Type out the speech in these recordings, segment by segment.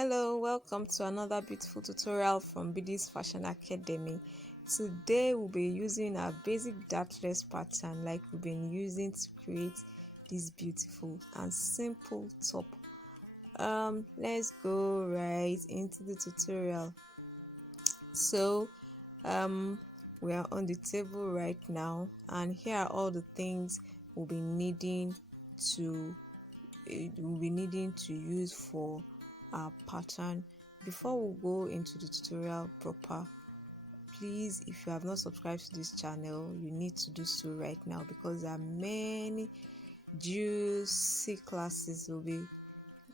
Hello, welcome to another beautiful tutorial from Biddies Fashion Academy. Today we'll be using our basic dartless pattern like we've been using to create this beautiful and simple top. Let's go right into the tutorial. So we are on the table right now, and here are all the things we'll be needing to use for our pattern. Before we go into the tutorial proper, please, if you have not subscribed to this channel, you need to do so right now, because there are many juicy classes we'll be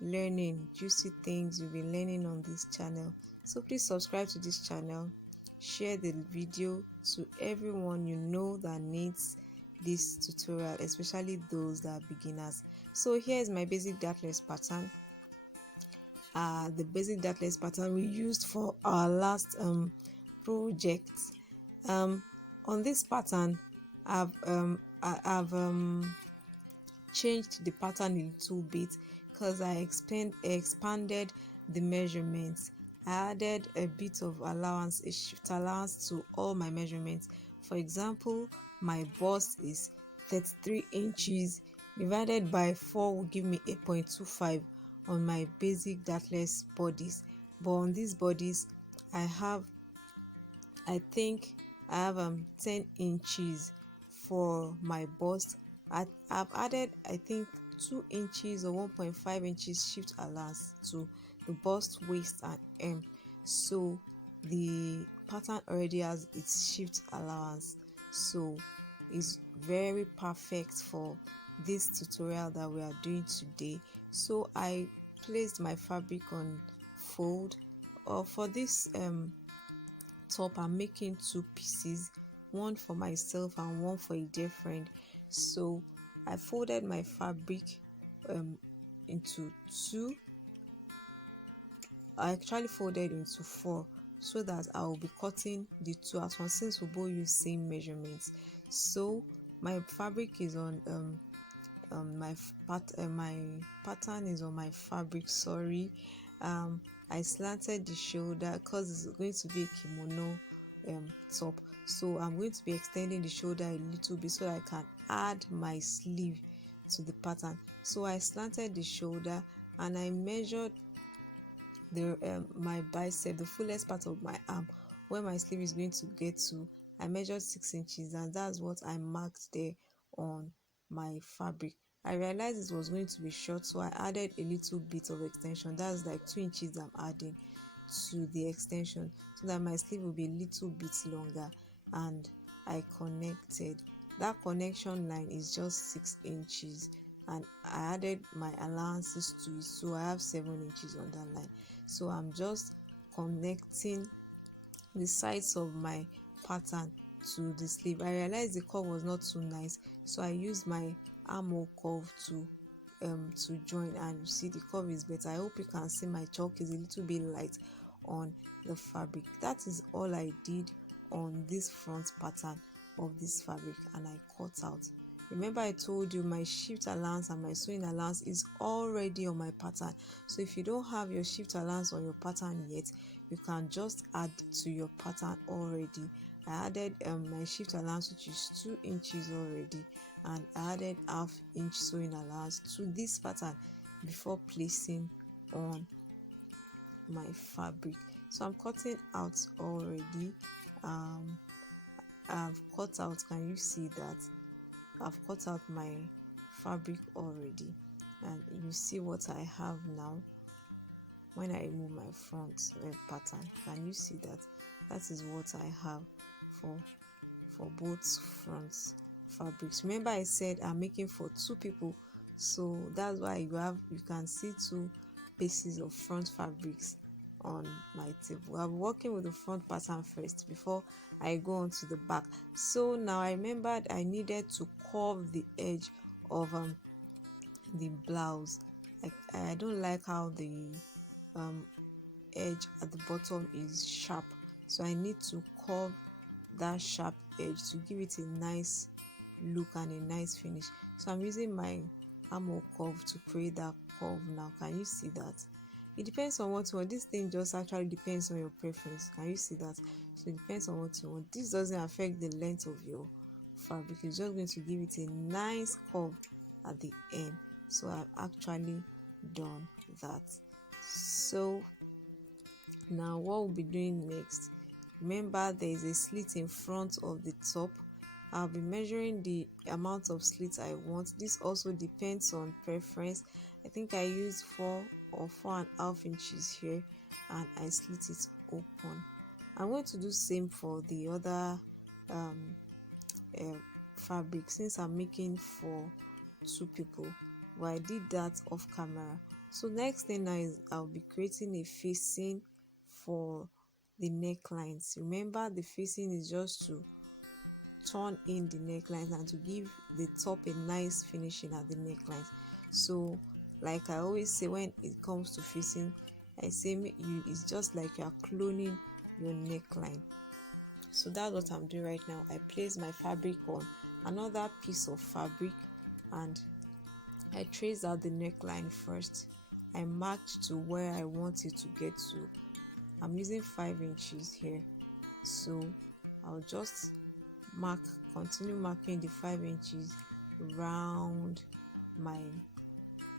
learning, juicy things you'll be learning on this channel. So please subscribe to this channel, share the video to everyone you know that needs this tutorial, especially those that are beginners. So here is my basic dartless pattern. The basic dartless pattern we used for our last project. On this pattern, I've changed the pattern a little bit because I expanded the measurements. I added a bit of allowance, a shift allowance to all my measurements. For example, my bust is 33 inches divided by 4 will give me 8.25 on my basic dartless bodies. But on these bodies, I think I have 10 inches for my bust. I've added, I think, 2 inches or 1.5 inches shift allowance to the bust, waist and hem. So the pattern already has its shift allowance, so it's very perfect for this tutorial that we are doing today. So I placed my fabric on fold. For this top, I'm making two pieces, one for myself and one for a dear friend. So I folded my fabric into two. I actually folded into four, so that I will be cutting the two as one, since we both use same measurements. So my fabric is on my pattern is on my fabric. Sorry, I slanted the shoulder because it's going to be a kimono top, so I'm going to be extending the shoulder a little bit so that I can add my sleeve to the pattern. So I slanted the shoulder and I measured the my bicep, the fullest part of my arm, where my sleeve is going to get to. I measured 6 inches, and that's what I marked there on my fabric. I realized it was going to be short, so I added a little bit of extension. That's like 2 inches I'm adding to the extension, so that my sleeve will be a little bit longer. And I connected. That connection line is just 6 inches, and I added my allowances to it, so I have 7 inches on that line. So I'm just connecting the sides of my pattern to the sleeve. I realized the curve was not too nice, so I used my armhole curve to join, and you see the curve is better. I hope you can see my chalk is a little bit light on the fabric. That is all I did on this front pattern of this fabric, and I cut out. Remember, I told you my shift allowance and my sewing allowance is already on my pattern. So if you don't have your shift allowance on your pattern yet, you can just add to your pattern already. I added my shift allowance, which is 2 inches already, and I added half inch sewing allowance to this pattern before placing on my fabric. So I'm cutting out already. I've cut out, can you see that? I've cut out my fabric already, and you see what I have now when I remove my front pattern. Can you see that? That is what I have for both front fabrics. Remember, I said I'm making for two people, so that's why you can see two pieces of front fabrics on my table. I'm working with the front pattern first before I go on to the back. So now I remembered I needed to curve the edge of the blouse. I don't like how the edge at the bottom is sharp, so I need to curve that sharp edge to give it a nice look and a nice finish. So I'm using my armhole curve to create that curve. Now can you see that? it depends on what you want. This thing just actually depends on your preference. Can you see that? So it depends on what you want. This doesn't affect the length of your fabric. It's just going to give it a nice curve at the end. So I've actually done that. So now what we'll be doing next, remember there is a slit in front of the top. I'll be measuring the amount of slits I want. This also depends on preference. I think I used 4 or 4.5 inches here, and I slit it open. I'm going to do same for the other uh, fabric, since I'm making for 2 people, but I did that off camera. So next thing now is I'll be creating a facing for the necklines. Remember, the facing is just to turn in the necklines and to give the top a nice finishing at the necklines. So like I always say, when it comes to facing, I say it's just like you are cloning your neckline. So that's what I'm doing right now. I place my fabric on another piece of fabric and I traced out the neckline first. I marked to where I want it to get to. I'm using 5 inches here, so I'll just continue marking the 5 inches round my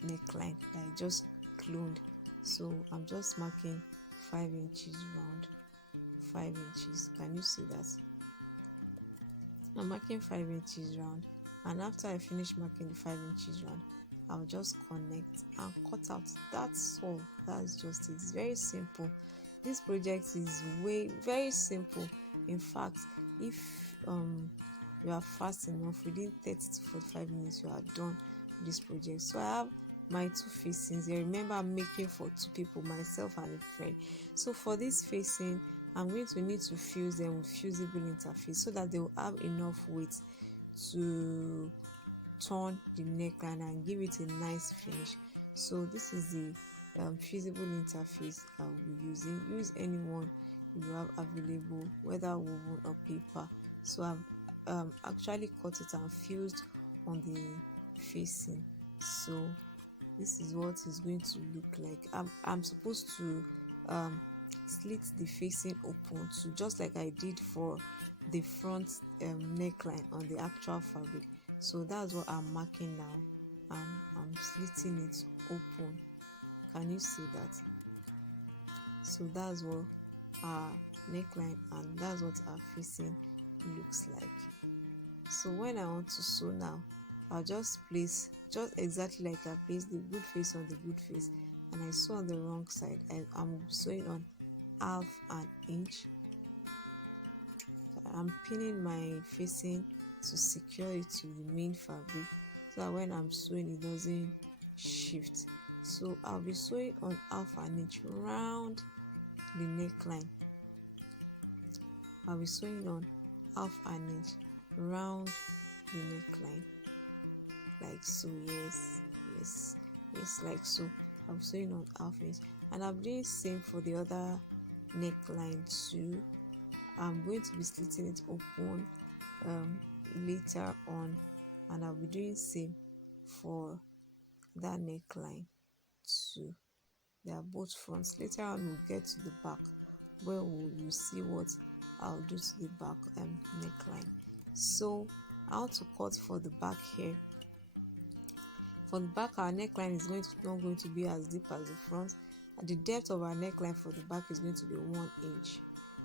neckline that I just cloned. So I'm just marking 5 inches round, 5 inches. Can you see that? I'm marking 5 inches round, and after I finish marking the 5 inches round, I'll just connect and cut out. That's all. That's just it. It's very simple. This project is very simple. In fact, if you are fast enough, within 30 to 45 minutes you are done with this project. So I have my 2 facings here. Remember, I'm making for 2 people, myself and a friend. So for this facing, I'm going to need to fuse them with fusible interface so that they will have enough weight to turn the neckline and give it a nice finish. So this is the fusible interface I'll be using. Use any one you have available, whether woven or paper. So I've actually cut it and fused on the facing. So this is what it's going to look like. I'm supposed to slit the facing open to, just like I did for the front neckline on the actual fabric. So that's what I'm marking now. I'm slitting it open. Can you see that? So that's what our neckline and that's what our facing looks like. So when I want to sew now, I'll just place just exactly like I placed the good face on the good face, and I sew on the wrong side. I'm sewing on 1/2 inch. I'm pinning my facing to secure it to the main fabric so that when I'm sewing it doesn't shift. So I'll be sewing on 1/2 inch round the neckline. I'll be sewing on 1/2 inch round the neckline, like so. Yes, like so. I'm sewing on 1/2 inch, and I'm doing same for the other neckline too. I'm going to be slitting it open later on, and I'll be doing same for that neckline too. They are both fronts. Later on we'll get to the back where you see what I'll do to the back neckline. So how to cut for the back here. For the back, our neckline is not going to be as deep as the front, and the depth of our neckline for the back is going to be 1 inch.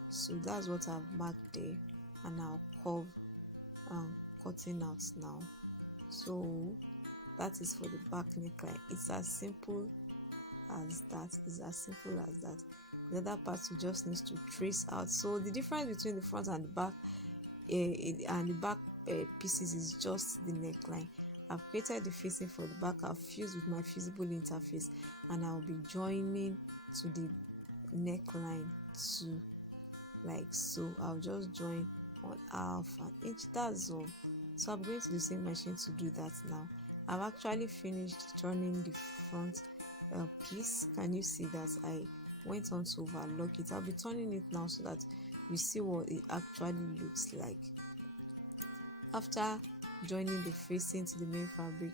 So that's what I've marked there, and I'll curve cutting out now. So that is for the back neckline. It's as simple as that. The other part you just need to trace out. So the difference between the front and the back pieces is just the neckline. I've created the facing for the back. I've fused with my fusible interface, and I'll be joining to the neckline too, like so. I'll just join on 1/2 inch. That's all. So I'm going to the same machine to do that now. I've actually finished turning the front piece. Can you see that I went on to overlock it? I'll be turning it now so that you see what it actually looks like. After joining the facing to the main fabric,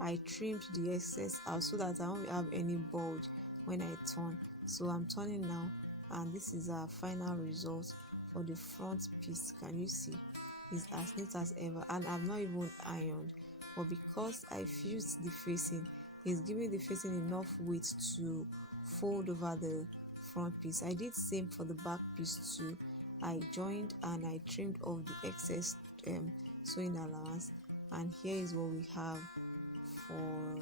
I trimmed the excess out so that I won't have any bulge when I turn. So I'm turning now, and this is our final result for the front piece. Can you see? It's as neat as ever, and I've not even ironed, but because I fused the facing, it's giving the facing enough weight to fold over the front piece. I did same for the back piece too. I joined and I trimmed off the excess sewing allowance, and here is what we have for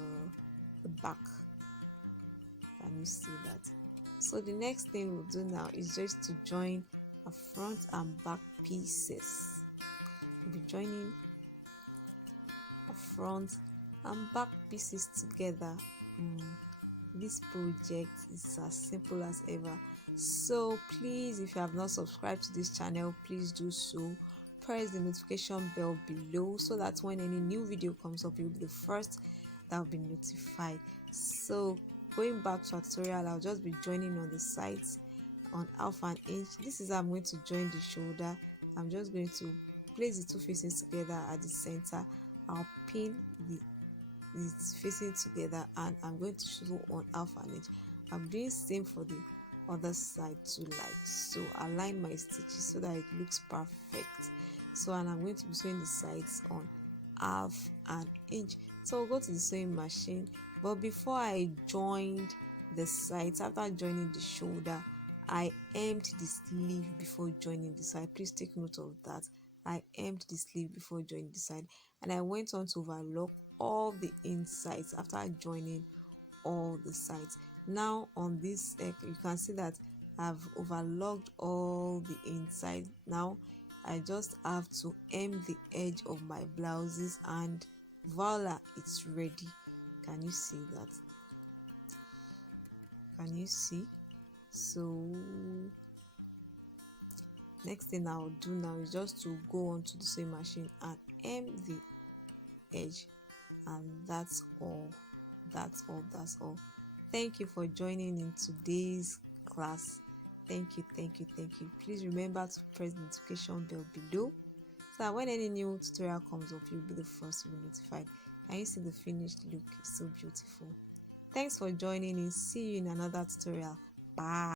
the back. Can you see that? So the next thing we'll do now is just to join a front and back pieces. We'll be joining a front and back pieces together. This project is as simple as ever. So please, if you have not subscribed to this channel, please do so. Press the notification bell below so that when any new video comes up, you'll be the first that will be notified. So going back to our tutorial, I'll just be joining on the sides on 1/2 inch. This is how I'm going to join the shoulder. I'm just going to place the two facings together at the center. I'll pin it's facing together, and I'm going to sew on 1/2 inch. I'm doing same for the other side too, like so. Align my stitches so that it looks perfect. So, and I'm going to be sewing the sides on 1/2 inch. So we'll go to the sewing machine, but before I joined the sides, after joining the shoulder, I hemmed the sleeve before joining the side. Please take note of that. I hemmed the sleeve before joining the side, and I went on to overlock all the insides after joining all the sides. Now on this you can see that I've overlocked all the inside. Now I just have to hem the edge of my blouses, and voila, it's ready. Can you see that? Can you see? So next thing I'll do now is just to go on to the sewing machine and hem the edge, and that's all. Thank you for joining in today's class. Thank you. Please remember to press the notification bell below so that when any new tutorial comes up, you'll be the first to be notified. And you see the finished look is so beautiful. Thanks for joining in. See you in another tutorial. Bye.